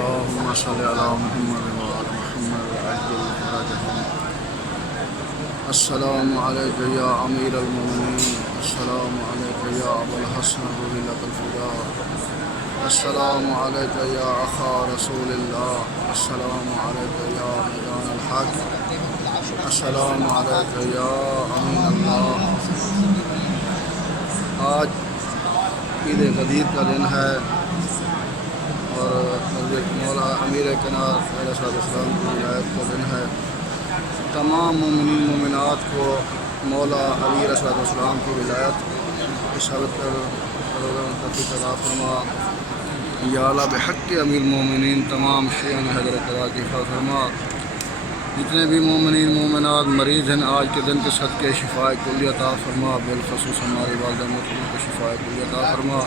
اللهم صل على محمد وعلى محمد وعجل فرجهم. السلام عليك يا أمير المؤمنين، السلام عليك يا أبا الحسن روحي لك الفداء، السلام عليك يا أخا رسول الله، السلام عليك يا ميدان الحق، السلام عليك يا أمين الله. آج عید غدیر کا دن ہے اور مولا امیر کنار علیہ السلام کی ولایت کا دن ہے. تمام مومنین مومنات کو مولا علی علیہ السلام کی ولایت اشارت کر توفیق عطا فرما. یا اللہ بحق امیر المومنین تمام شیعہ حضرت کی فرما. جتنے بھی مومنین مومنات مریض ہیں آج کے دن کے صدقے شفاء کلی عطا فرما. بالخصوص ہماری والدہ محترمہ کو شفاء کلی عطا فرما.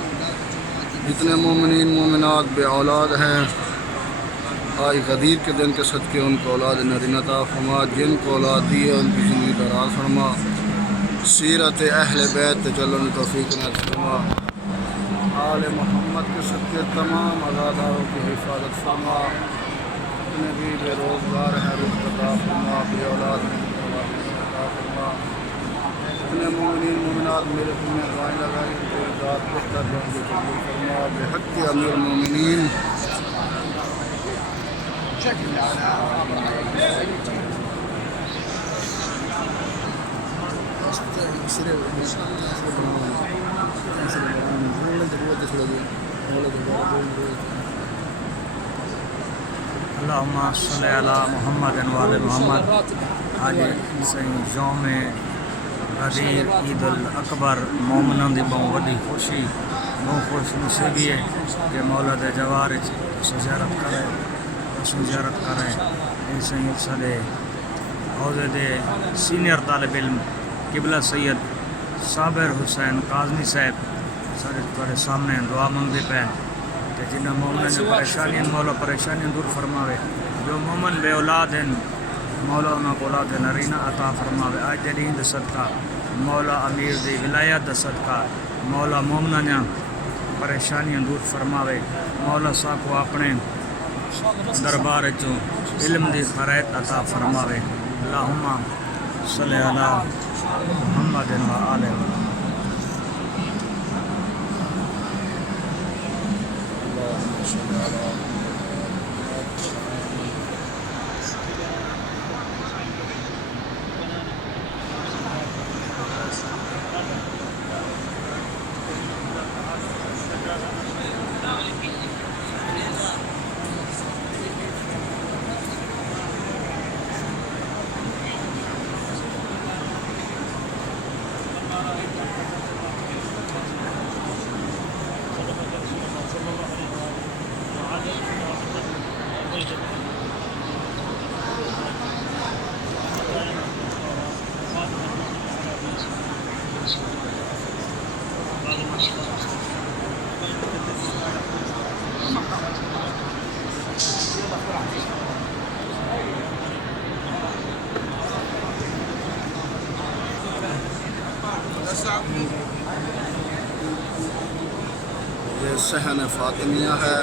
جتنے مومنین مومنات بے اولاد ہیں آج غدیر کے دن کے صدقے ان کو اولاد نرین عطا فرما. جن کو اولاد دی ہے ان کی زندگی دراز فرما. سیرت اہل بیت چلن توفیق عنایت فرما. آل محمد کے صدقے تمام عزاداروں کی حفاظت فرما. جتنے بھی بے روزگار ہیں رزق عطا فرما. بے اولاد ہیں عطا فرما. جتنے مومنین مومنات میرے دل میں دعائیں لگائی ان کو ذات بہتر جو ان کو قبول فرما. بحق امیر المومنین اللہم صلی علی محمد وعلی محمد. آج یوم غدیر عید الاکبر مومنوں دی بہت وڈی خوشی بہت خوش نصیبی ہے کہ مولا دے جوار زیارت کرے زیارت کرے. سارے عہدے دے سینئر طالب علم قبلہ سید صابر حسین کاظمی صاحب سارے تھوڑے سامنے دعا منگتے پے کہ جنہیں مومن نے پریشانیاں مولا پریشانیاں دور فرماوے. جو مومن بے اولاد ہیں مولا انہاں کو اولاد نرینہ عطا فرماوے. آج جڑی ہند صدقہ مولا امیر دی ولایت دا صدقہ مولا مومنہ نے پریشانیاں دور فرماوے. مولا صاحب کو اپنے دربار چوں علم دی خیرات عطا فرماوے. اللہم صلی علی محمد و آلہ یہ صحن فاطمیہ ہے.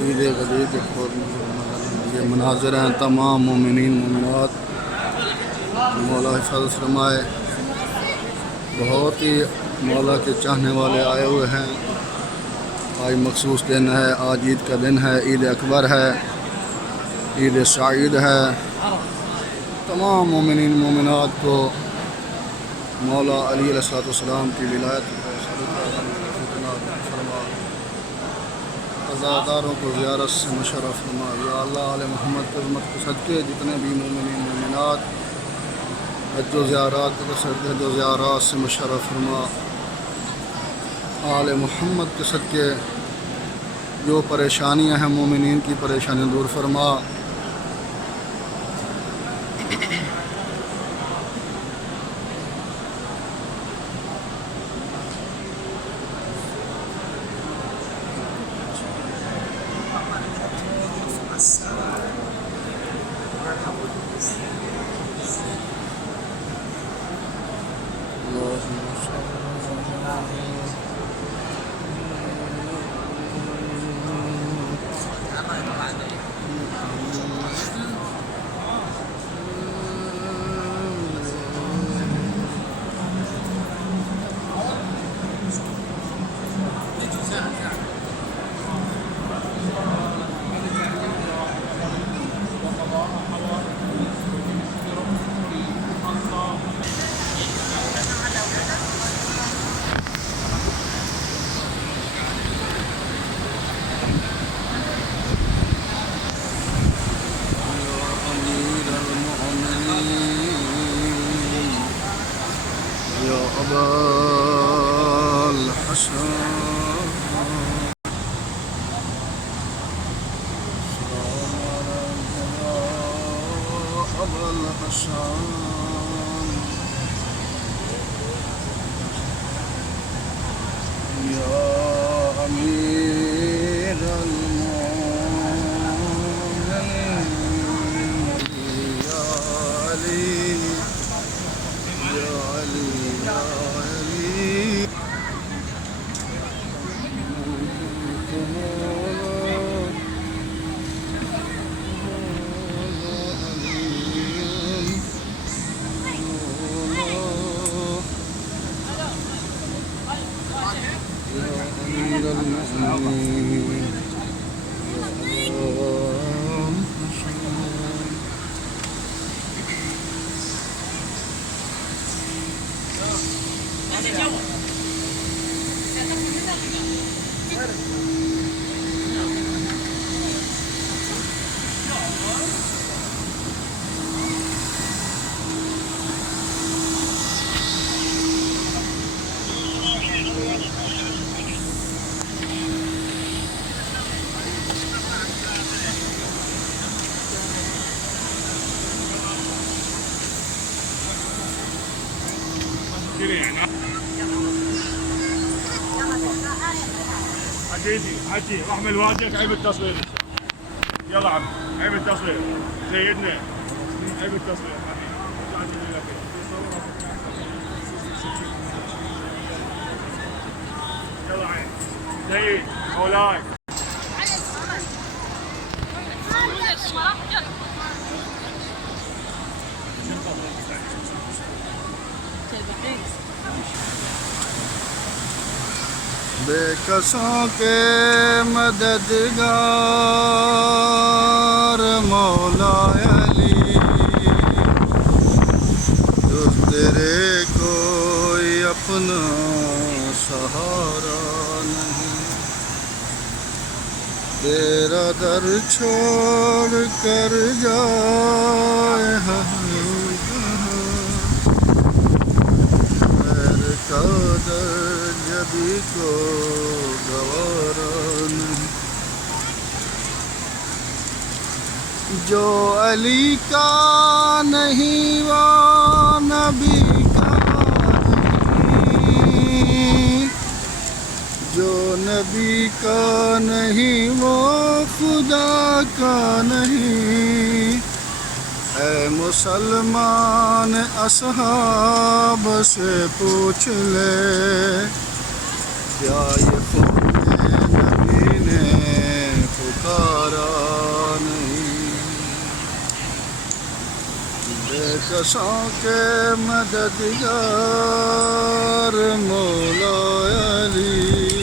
عید غدیر کے یہ مناظر ہیں. تمام مومنین مومنات مولا حفاظت فرمائے. بہت ہی مولا کے چاہنے والے آئے ہوئے ہیں. آج مخصوص دن ہے. آج عید کا دن ہے. عید اکبر ہے. عید سعید ہے. تمام مومنین مومنات کو مولا علی علیہ السلام کی ولایت فرما. عزاداروں کو زیارت سے مشرف فرما. یا اللہ علیہ محمد کی عظمت کے صدقے جتنے بھی مومنین مومنات حج و زیارات سے مشرف فرما. آل محمد کے صدقے جو پریشانیاں ہیں مومنین کی پریشانیاں دور فرما. أمير المؤمنين يا أبا الحسن أبا الحسن يا أمير المؤمنين يا علي يا علي يا علي أمير المؤمنين حجي واحمل واجهك عيب التصوير. يلا عم عيب التصوير سيدنا عيب التصوير يلا عين سيد مولاي بے کسوں کے مددگار مولا علی تو تیرے کوئی اپنا سہارا نہیں تیرا در چھوڑ کر جائے خیر کا در جبھی کو گوارا نہیں جو علی کا نہیں وہ نبی کا نہیں جو نبی کا نہیں وہ خدا کا نہیں اے مسلمان اصحاب سے پوچھ لے کیا یہ خون نبی نے پکارا نہیں بے کسوں کے مددگار مولا علی